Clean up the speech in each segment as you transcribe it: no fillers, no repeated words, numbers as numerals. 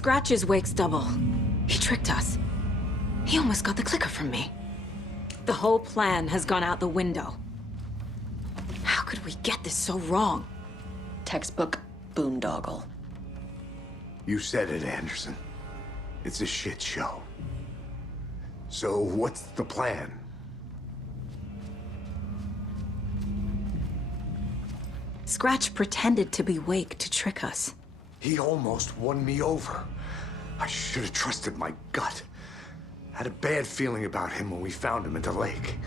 Scratch's wake's double. He tricked us. He almost got the clicker from me. The whole plan has gone out the window. How could we get this so wrong? Textbook boondoggle. You said it, Anderson. It's a shit show. So what's the plan? Scratch pretended to be Wake to trick us. He almost won me over. I should have trusted my gut. Had a bad feeling about him when we found him at the lake.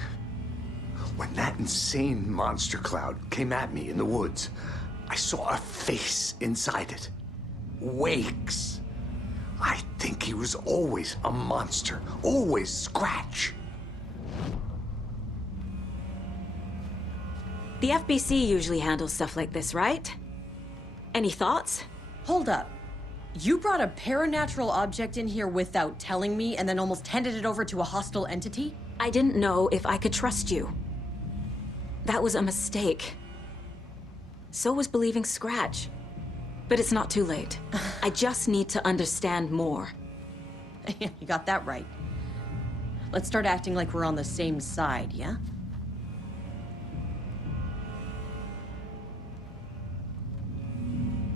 When that insane monster cloud came at me in the woods, I saw a face inside it. Wake's. I think he was always a monster. Always Scratch. The FBC usually handles stuff like this, right? Any thoughts? Hold up. You brought a paranatural object in here without telling me and then almost handed it over to a hostile entity? I didn't know if I could trust you. That was a mistake. So was believing Scratch. But it's not too late. I just need to understand more. You got that right. Let's start acting like we're on the same side, yeah?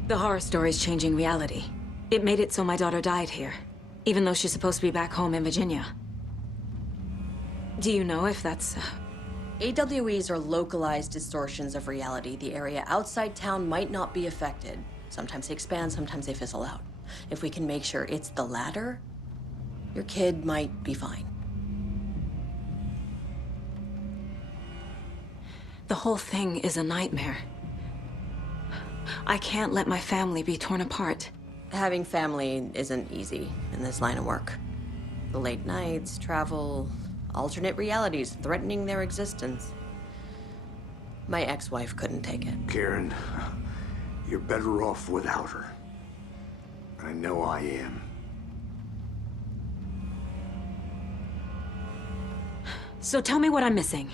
The horror story's changing reality. It made it so my daughter died here, even though she's supposed to be back home in Virginia. Do you know if that's... AWEs are localized distortions of reality. The area outside town might not be affected. Sometimes they expand, sometimes they fizzle out. If we can make sure it's the latter, your kid might be fine. The whole thing is a nightmare. I can't let my family be torn apart. Having family isn't easy in this line of work. The late nights, travel, alternate realities threatening their existence. My ex-wife couldn't take it. Karen, you're better off without her. I know I am. So tell me what I'm missing.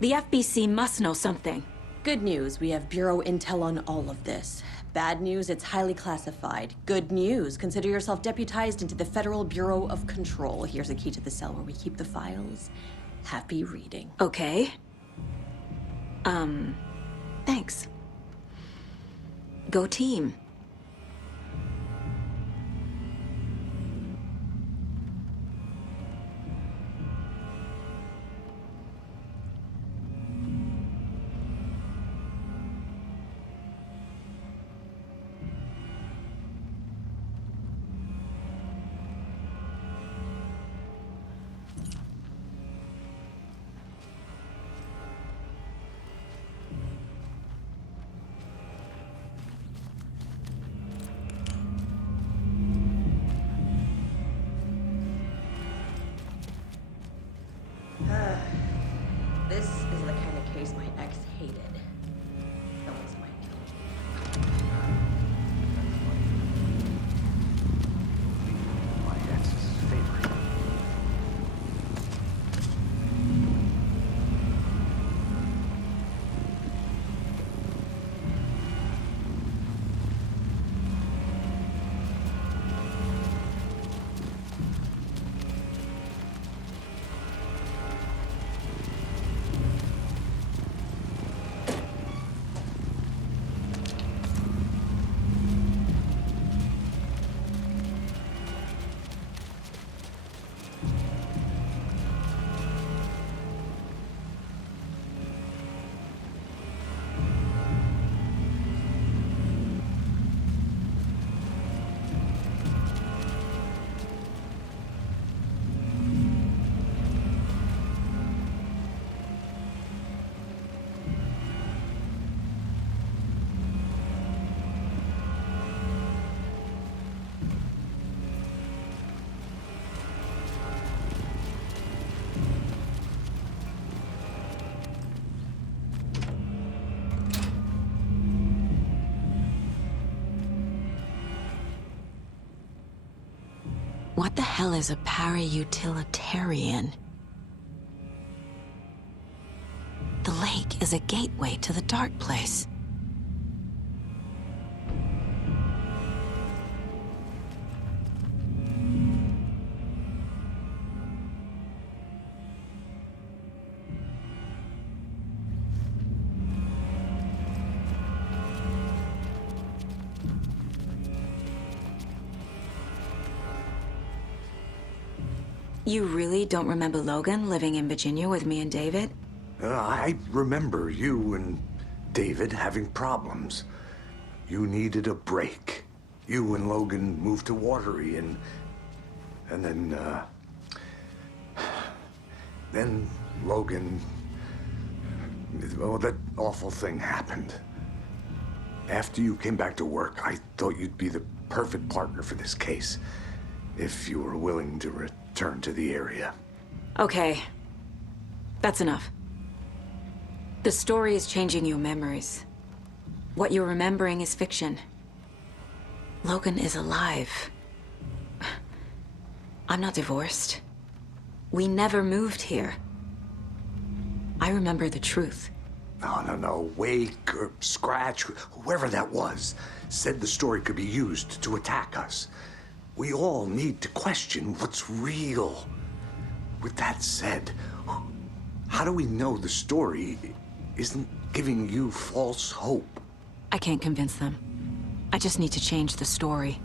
The FBC must know something. Good news, we have Bureau intel on all of this. Bad news, it's highly classified. Good news, consider yourself deputized into the Federal Bureau of Control. Here's a key to the cell where we keep the files. Happy reading. Okay. Thanks. Go team. This is the kind of case my ex hated. That was my My ex's favorite. What the hell is a para-utilitarian? The lake is a gateway to the dark place. You really don't remember Logan living in Virginia with me and David? I remember you and David having problems. You needed a break. You and Logan moved to Watery, and then Logan, well, that awful thing happened. After you came back to work, I thought you'd be the perfect partner for this case, if you were willing to return to the area. Okay. That's enough. The story is changing your memories. What you're remembering is fiction. Logan is alive. I'm not divorced. We never moved here. I remember the truth. No. Wake or Scratch, whoever that was, said the story could be used to attack us. We all need to question what's real. With that said, how do we know the story isn't giving you false hope? I can't convince them. I just need to change the story.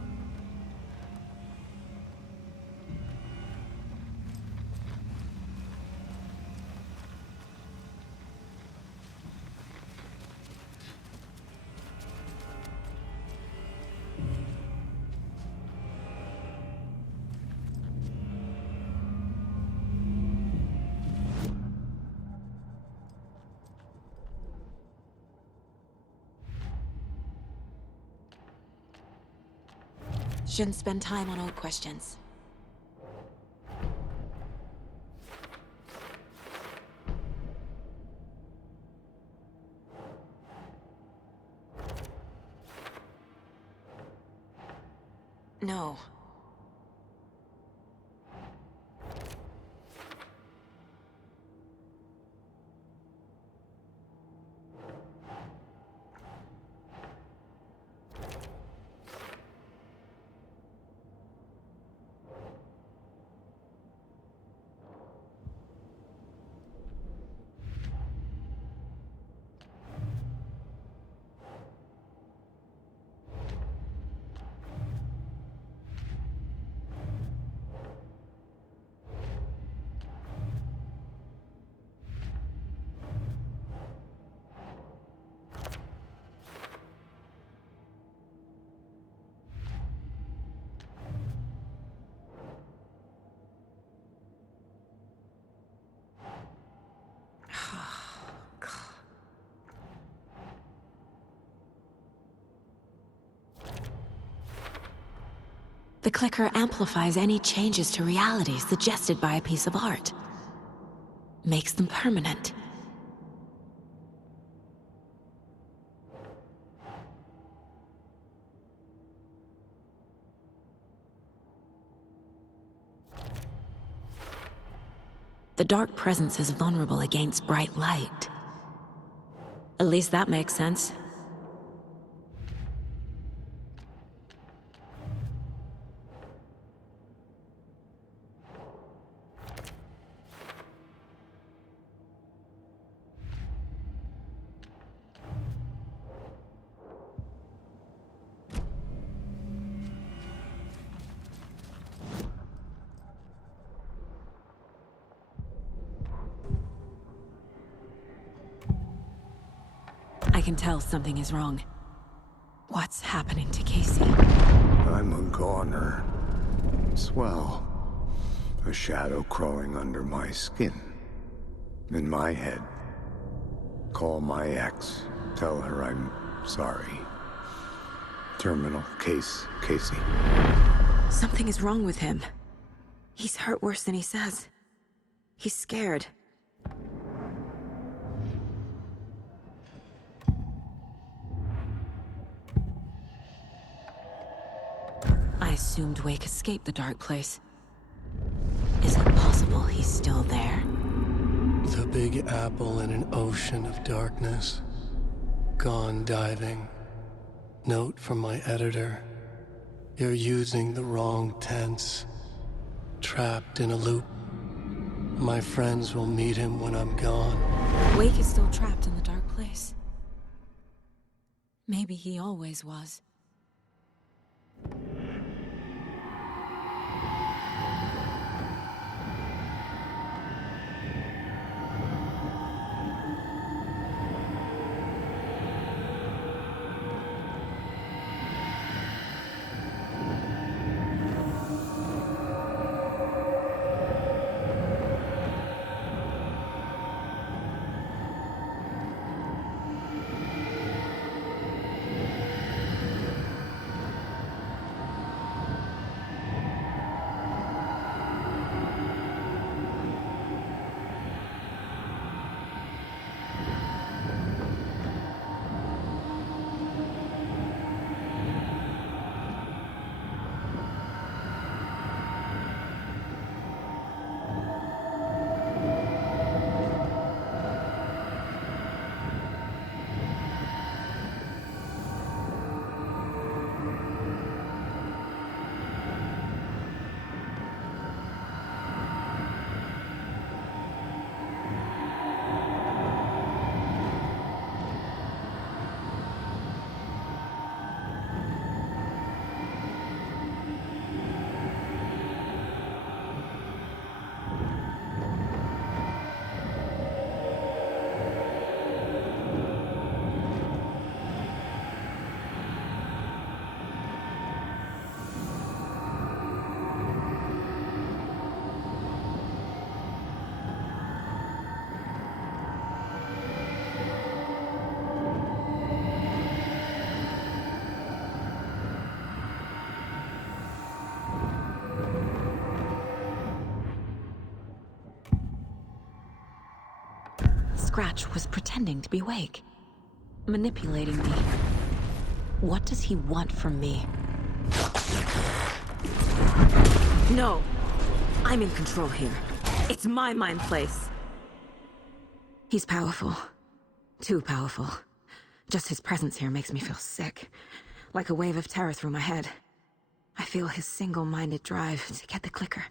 Shouldn't spend time on old questions. No. The clicker amplifies any changes to reality suggested by a piece of art. Makes them permanent. The dark presence is vulnerable against bright light. At least that makes sense. I can tell something is wrong. What's happening to Casey? I'm a goner. Swell. A shadow crawling under my skin. In my head. Call my ex. Tell her I'm sorry. Terminal case, Casey. Something is wrong with him. He's hurt worse than he says. He's scared. I assumed Wake escaped the dark place. Is it possible he's still there? The Big Apple in an ocean of darkness. Gone diving. Note from my editor. You're using the wrong tense. Trapped in a loop. My friends will meet him when I'm gone. Wake is still trapped in the dark place. Maybe he always was. Scratch was pretending to be Wake. Manipulating me. What does he want from me? No! I'm in control here. It's my mind place. He's powerful. Too powerful. Just his presence here makes me feel sick. Like a wave of terror through my head. I feel his single-minded drive to get the clicker.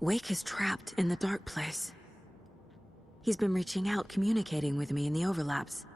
Wake is trapped in the dark place. He's been reaching out, communicating with me in the overlaps.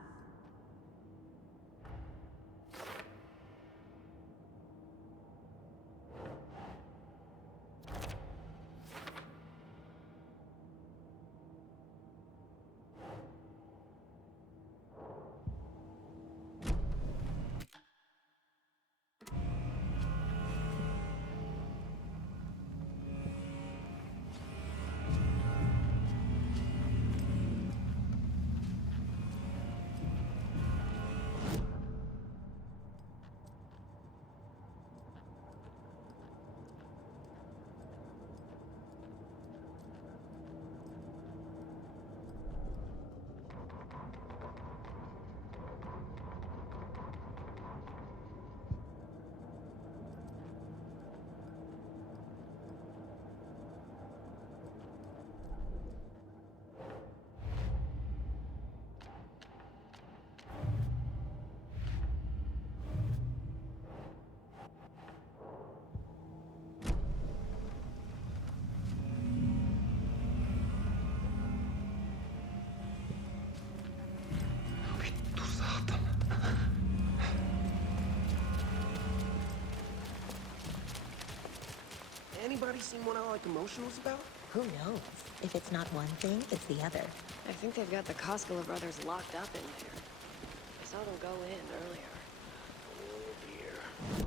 Anybody seen what I like emotionals about? Who knows? If it's not one thing, it's the other. I think they've got the Koskela brothers locked up in there. I saw them go in earlier. Oh dear.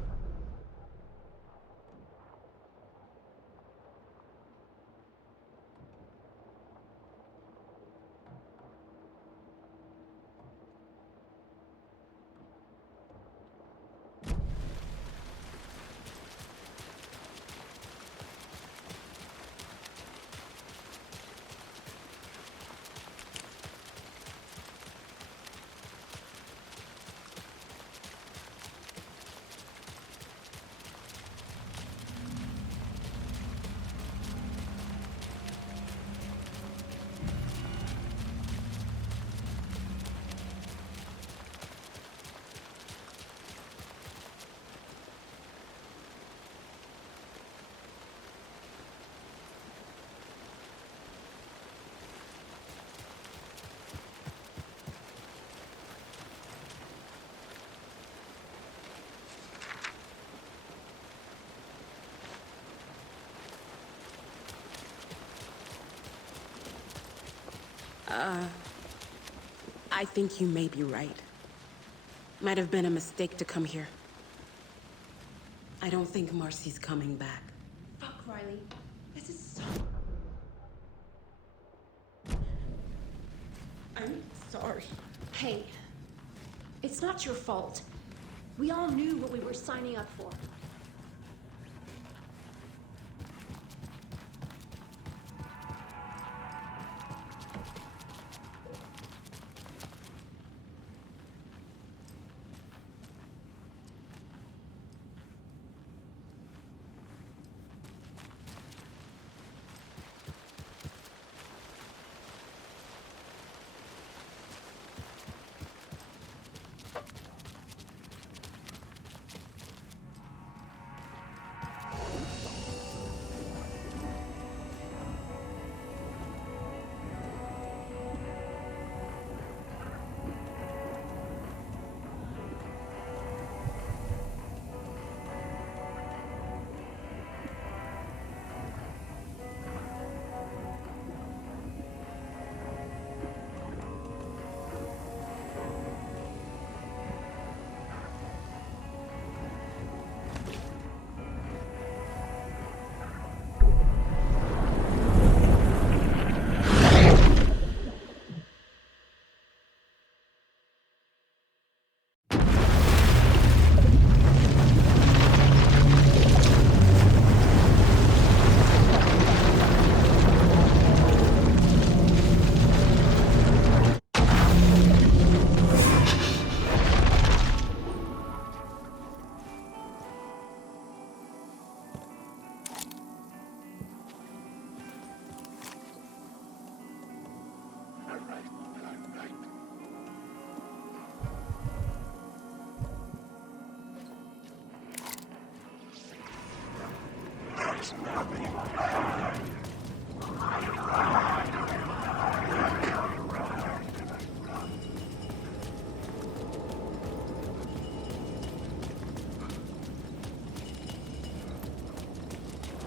I think you may be right. Might have been a mistake to come here. I don't think Marcy's coming back. Fuck, Riley. This is so... I'm sorry. Hey, it's not your fault. We all knew what we were signing up for.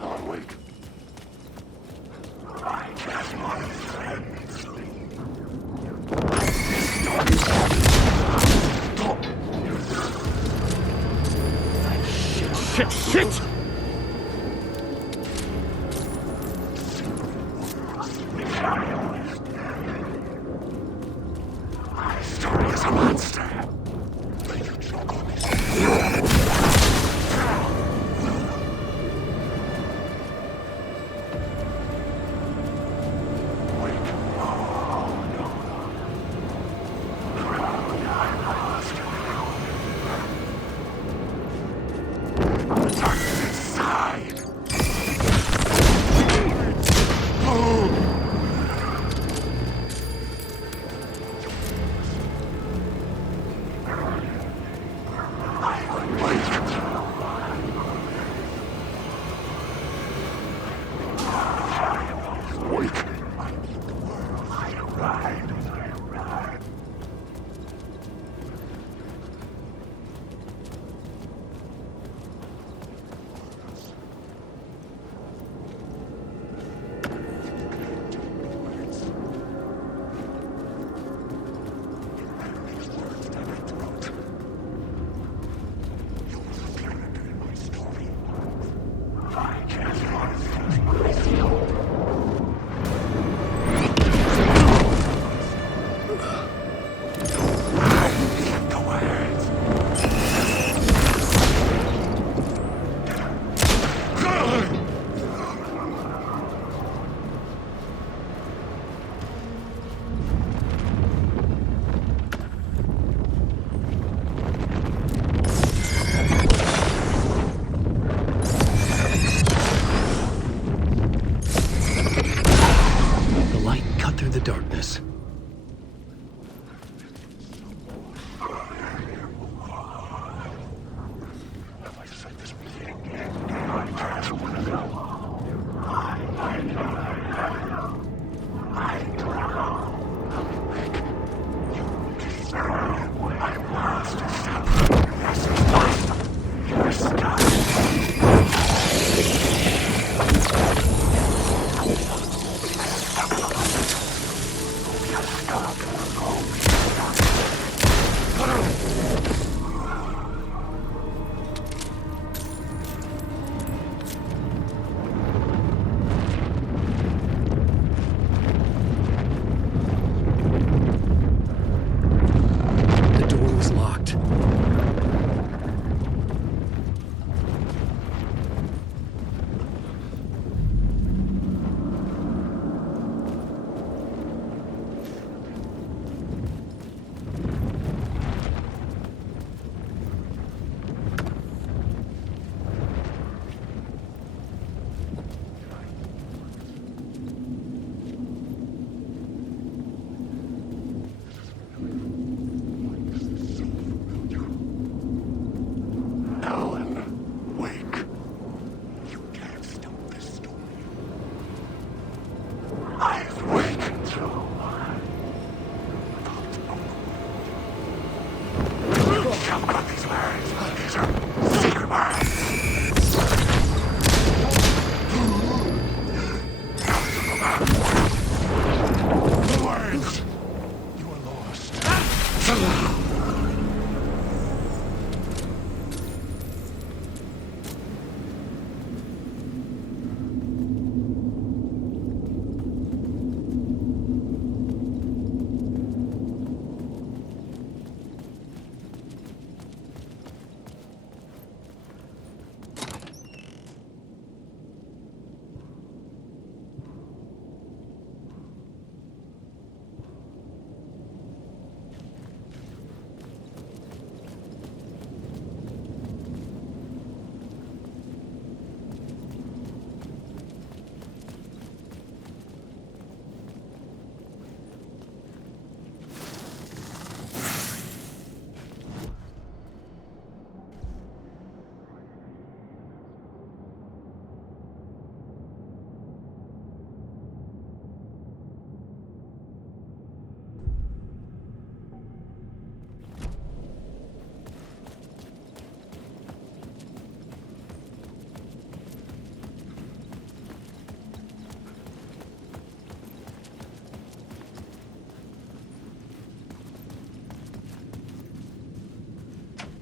Alan Wake. Shit! Story is a monster.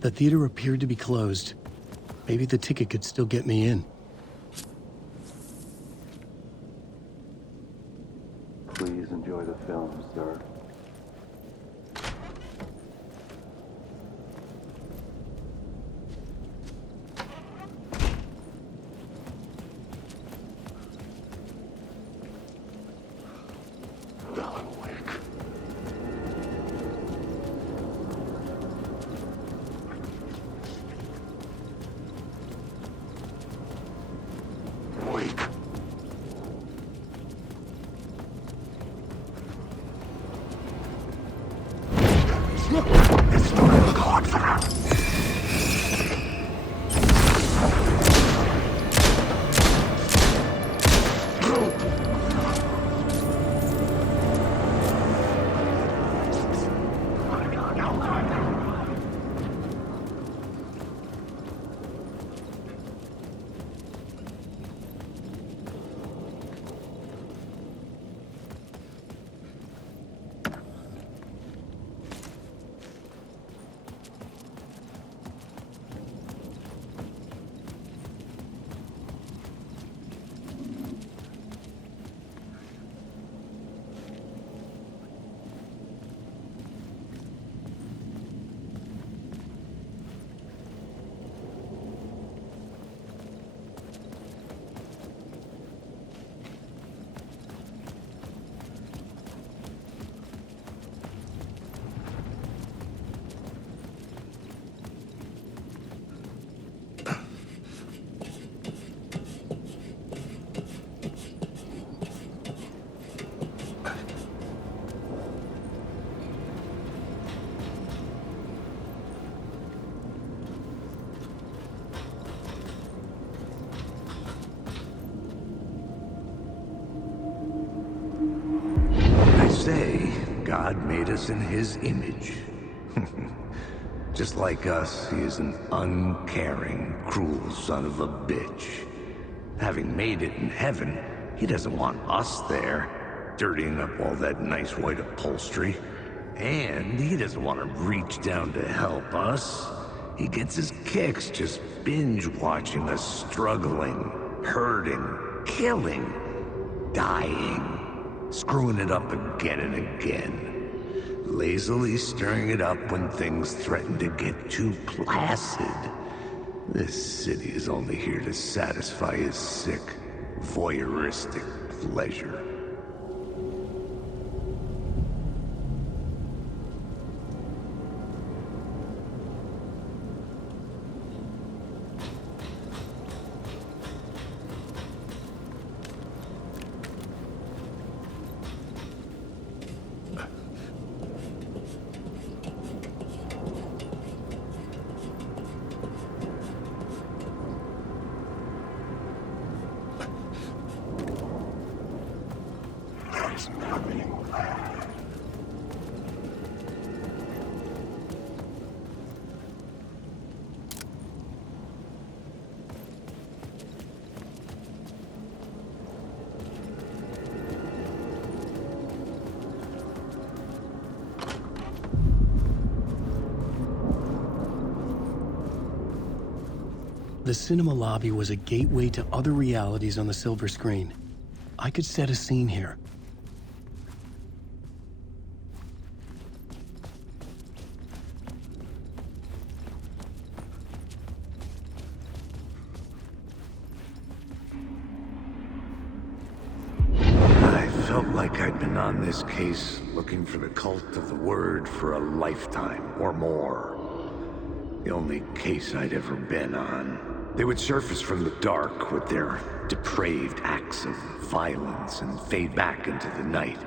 The theater appeared to be closed. Maybe the ticket could still get me in. Please enjoy the film, sir. Alan Wake. Wake. It's not gonna look hard for her. Say God made us in his image. Just like us, he is an uncaring, cruel son of a bitch. Having made it in heaven, he doesn't want us there, dirtying up all that nice white upholstery. And he doesn't want to reach down to help us. He gets his kicks just binge-watching us struggling, hurting, killing, dying. Screwing it up again and again. Lazily stirring it up when things threaten to get too placid. This city is only here to satisfy his sick, voyeuristic pleasure. The cinema lobby was a gateway to other realities on the silver screen. I could set a scene here. I felt like I'd been on this case looking for the cult of the word for a lifetime or more. The only case I'd ever been on. They would surface from the dark with their depraved acts of violence and fade back into the night,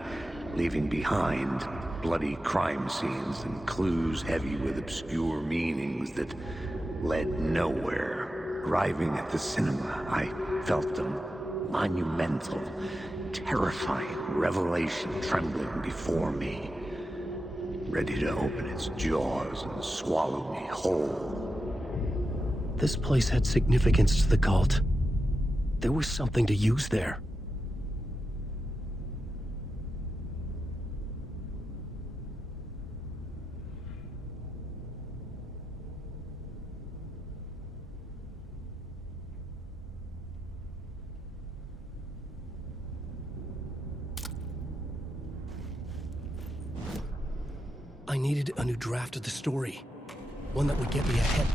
leaving behind bloody crime scenes and clues heavy with obscure meanings that led nowhere. Arriving at the cinema, I felt a monumental, terrifying revelation trembling before me, ready to open its jaws and swallow me whole. This place had significance to the cult. There was something to use there. I needed a new draft of the story. One that would get me ahead.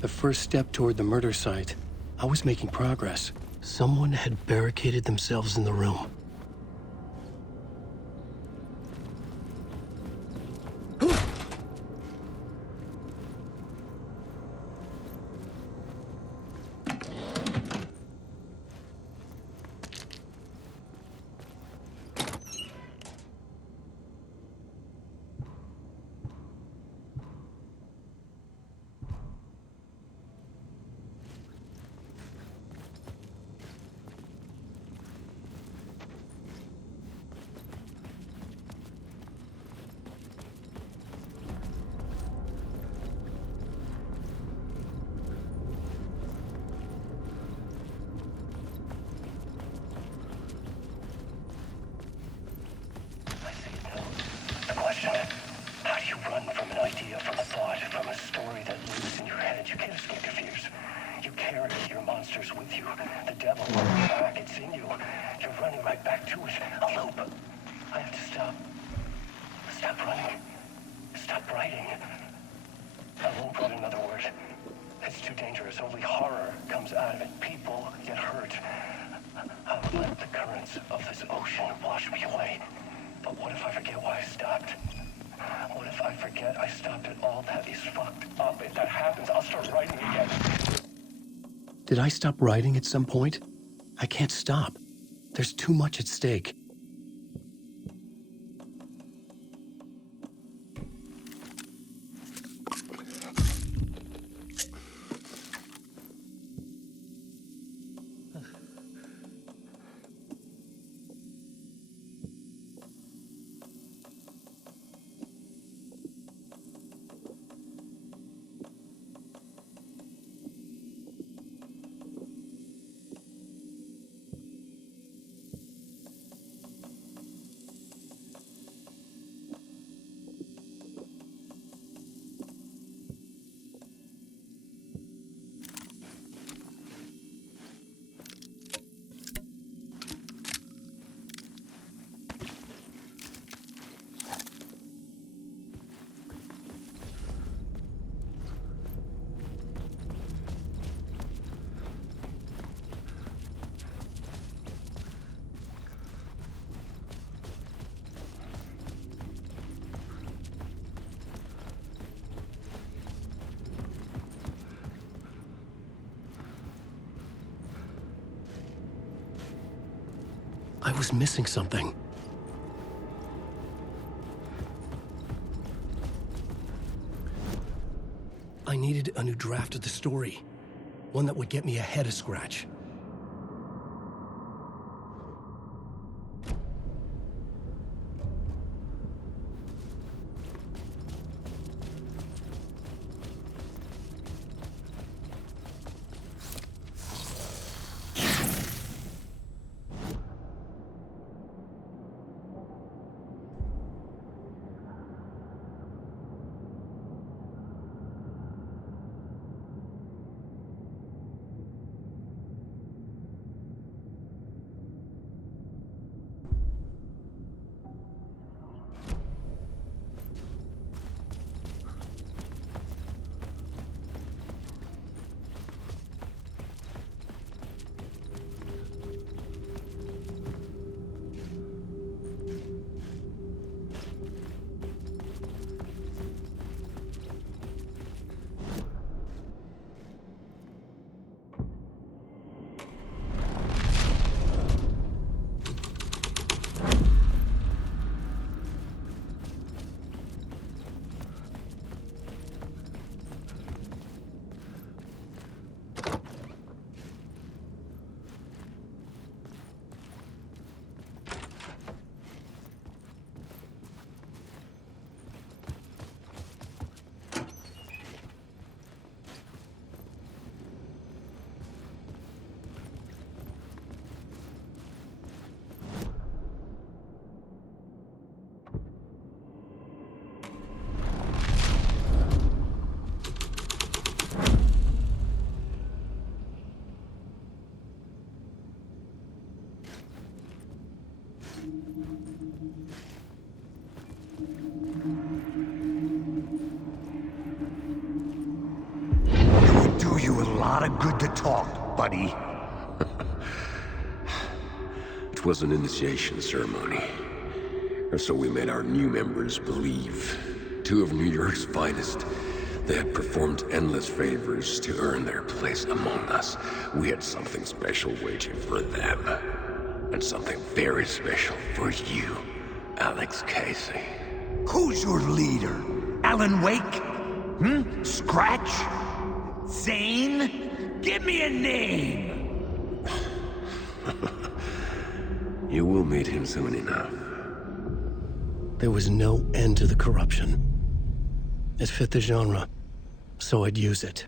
The first step toward the murder site. I was making progress. Someone had barricaded themselves in the room. The question, how do you run from an idea, from a thought, from a story that lives in your head? You can't escape your fears. You carry your monsters with you. The devil on your back, it's in you. You're running right back to it. A loop. I have to stop. Stop running. Stop writing. I won't put another word. It's too dangerous. Only horror comes out of it. People get hurt. I'll let the currents of this ocean wash me away. But what if I forget why I stopped? What if I forget I stopped at all? That is fucked up. If that happens, I'll start writing again. Did I stop writing at some point? I can't stop. There's too much at stake. I was missing something. I needed a new draft of the story. One that would get me ahead of Scratch. It would do you a lot of good to talk, buddy. It was an initiation ceremony. Or so we made our new members believe. Two of New York's finest. They had performed endless favors to earn their place among us. We had something special waiting for them. And something very special for you, Alex Casey. Who's your leader? Alan Wake? Scratch? Zane? Give me a name! You will meet him soon enough. There was no end to the corruption. It fit the genre, so I'd use it.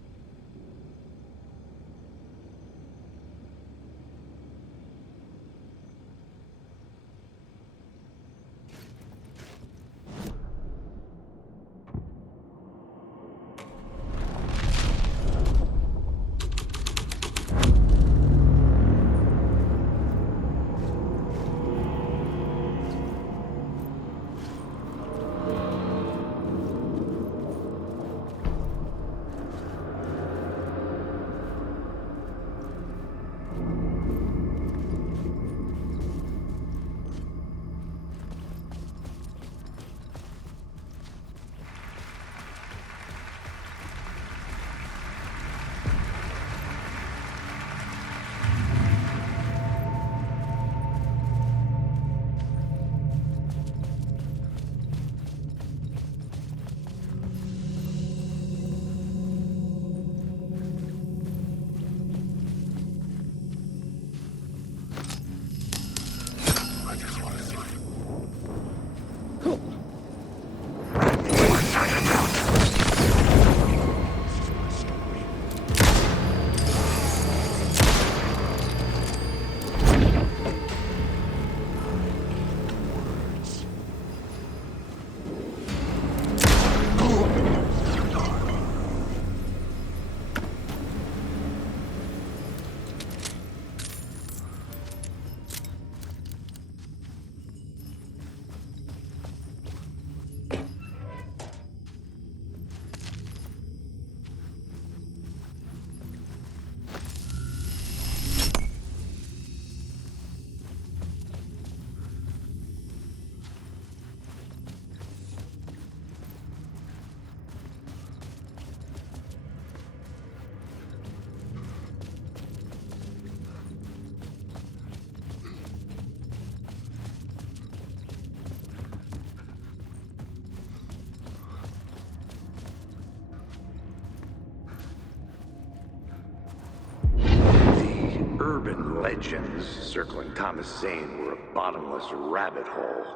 Urban legends circling Thomas Zane were a bottomless rabbit hole.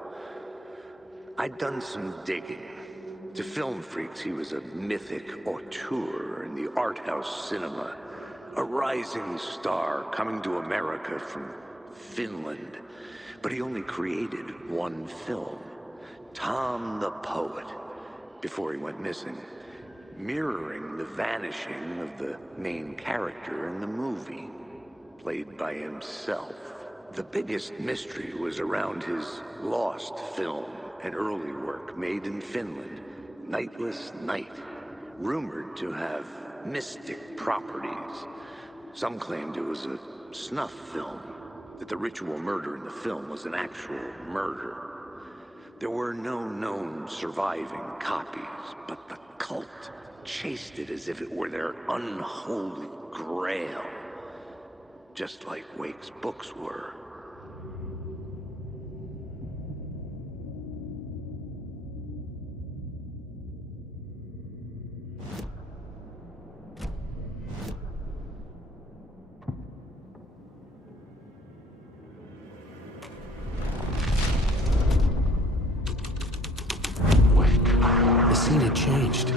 I'd done some digging. To film freaks, he was a mythic auteur in the art house cinema. A rising star coming to America from Finland. But he only created one film, Tom the Poet, before he went missing, mirroring the vanishing of the main character in the movie, played by himself. The biggest mystery was around his lost film, an early work made in Finland, Nightless Night, rumored to have mystic properties. Some claimed it was a snuff film, that the ritual murder in the film was an actual murder. There were no known surviving copies, but the cult chased it as if it were their unholy grail, just like Wake's books were. The scene had changed.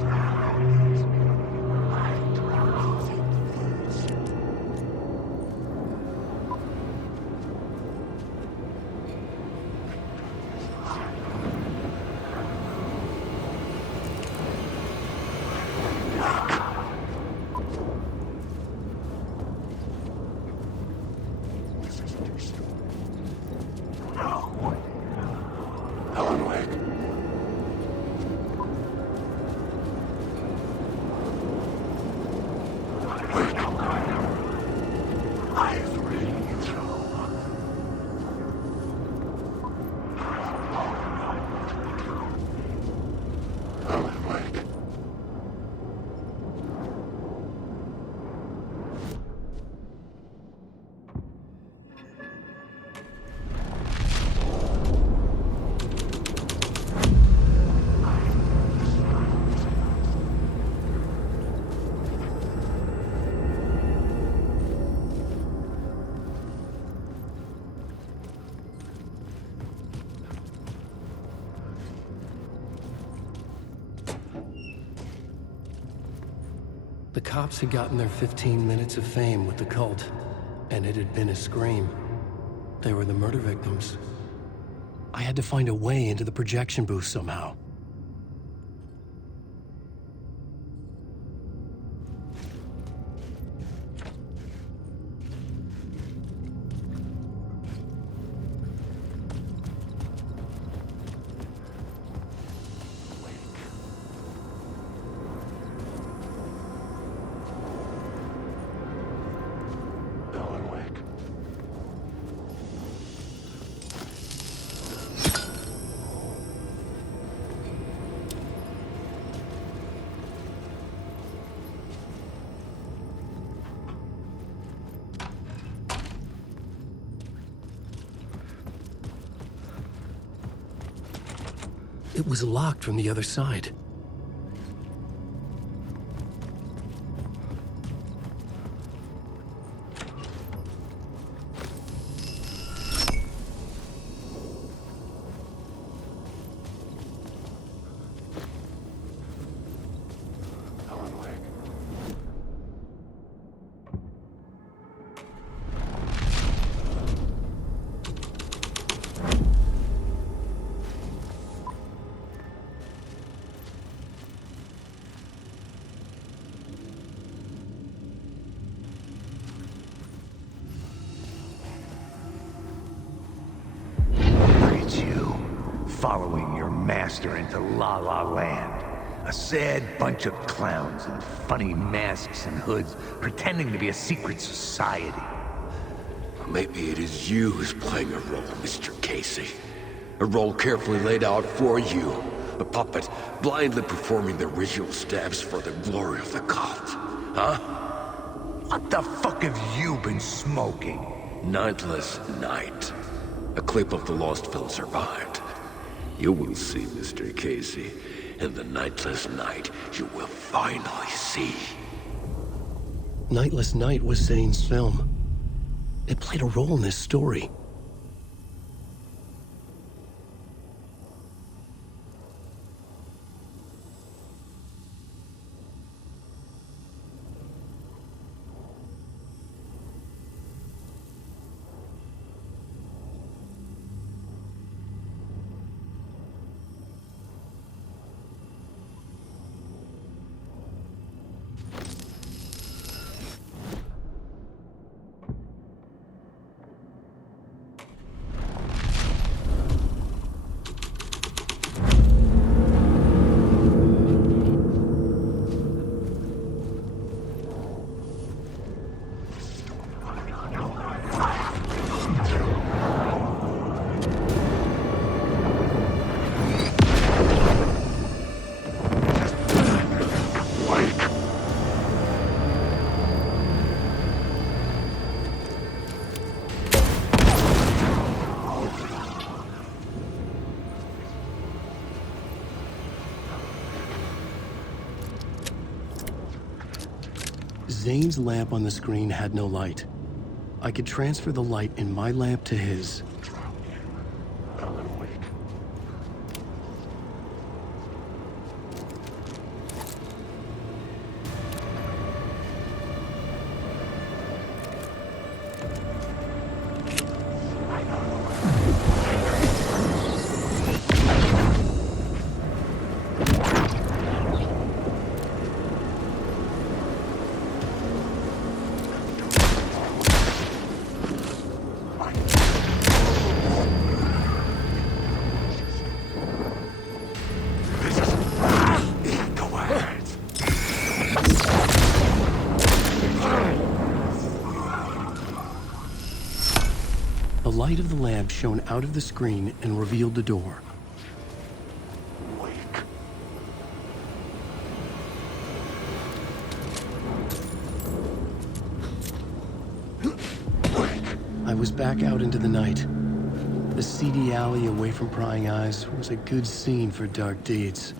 The cops had gotten their 15 minutes of fame with the cult, and it had been a scream. They were the murder victims. I had to find a way into the projection booth somehow. It was locked from the other side. Following your master into La La Land. A sad bunch of clowns in funny masks and hoods pretending to be a secret society. Maybe it is you who's playing a role, Mr. Casey. A role carefully laid out for you. A puppet blindly performing the ritual steps for the glory of the cult. Huh? What the fuck have you been smoking? Nightless Night. A clip of the lost film survived. You will see, Mr. Casey. In the Nightless Night, you will finally see. Nightless Night was Zane's film. It played a role in this story. Zane's lamp on the screen had no light. I could transfer the light in my lamp to his. The light of the lamp shone out of the screen and revealed the door. I was back out into the night. The seedy alley away from prying eyes was a good scene for dark deeds.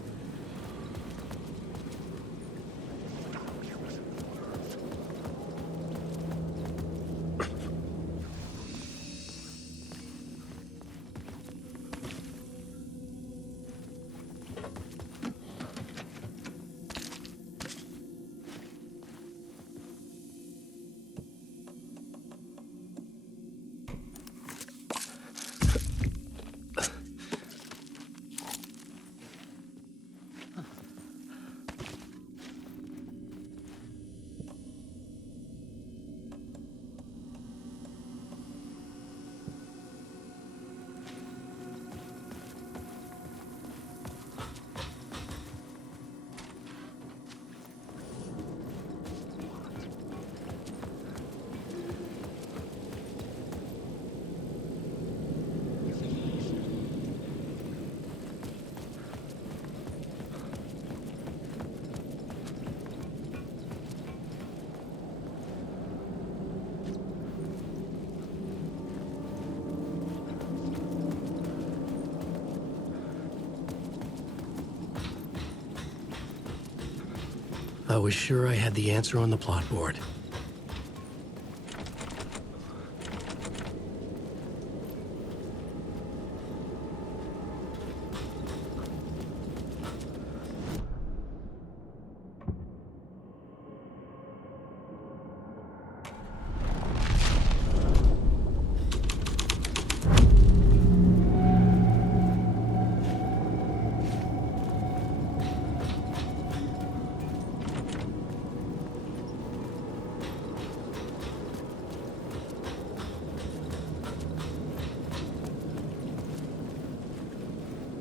I was sure I had the answer on the plot board.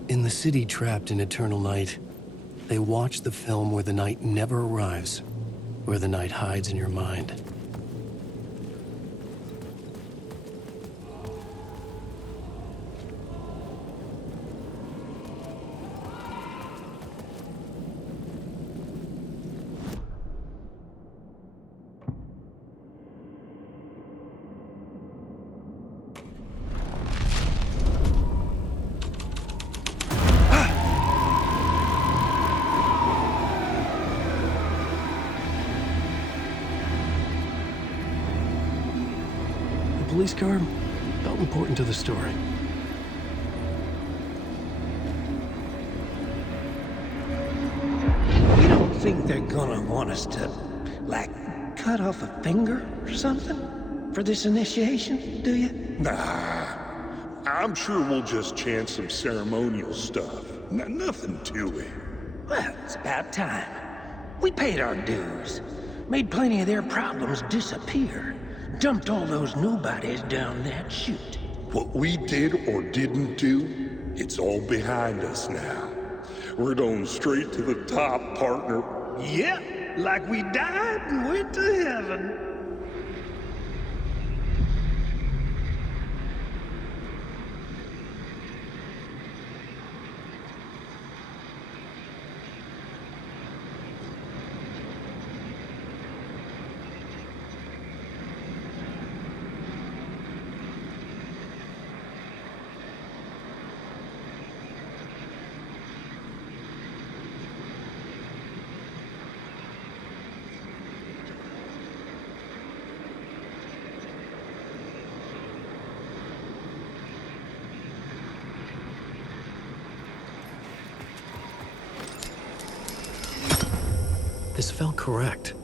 In the city trapped in eternal night, they watch the film where the night never arrives, where the night hides in your mind. The police car felt important to the story. You don't think they're gonna want us to, like, cut off a finger or something for this initiation, do you? Nah. I'm sure we'll just chant some ceremonial stuff. Nothing to it. Well, it's about time. We paid our dues. Made plenty of their problems disappear. Dumped all those nobodies down that chute. What we did or didn't do, it's all behind us now. We're going straight to the top, partner. Yeah, like we died and went to heaven. This felt correct.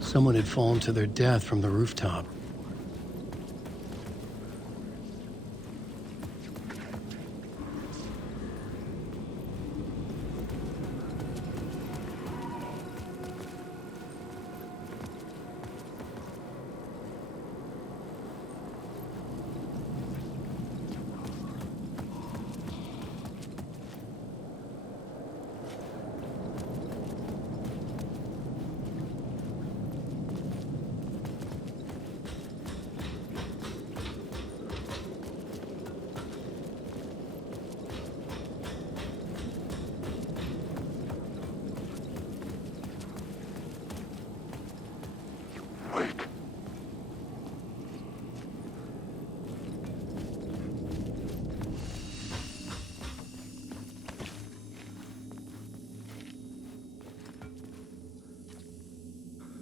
Someone had fallen to their death from the rooftop.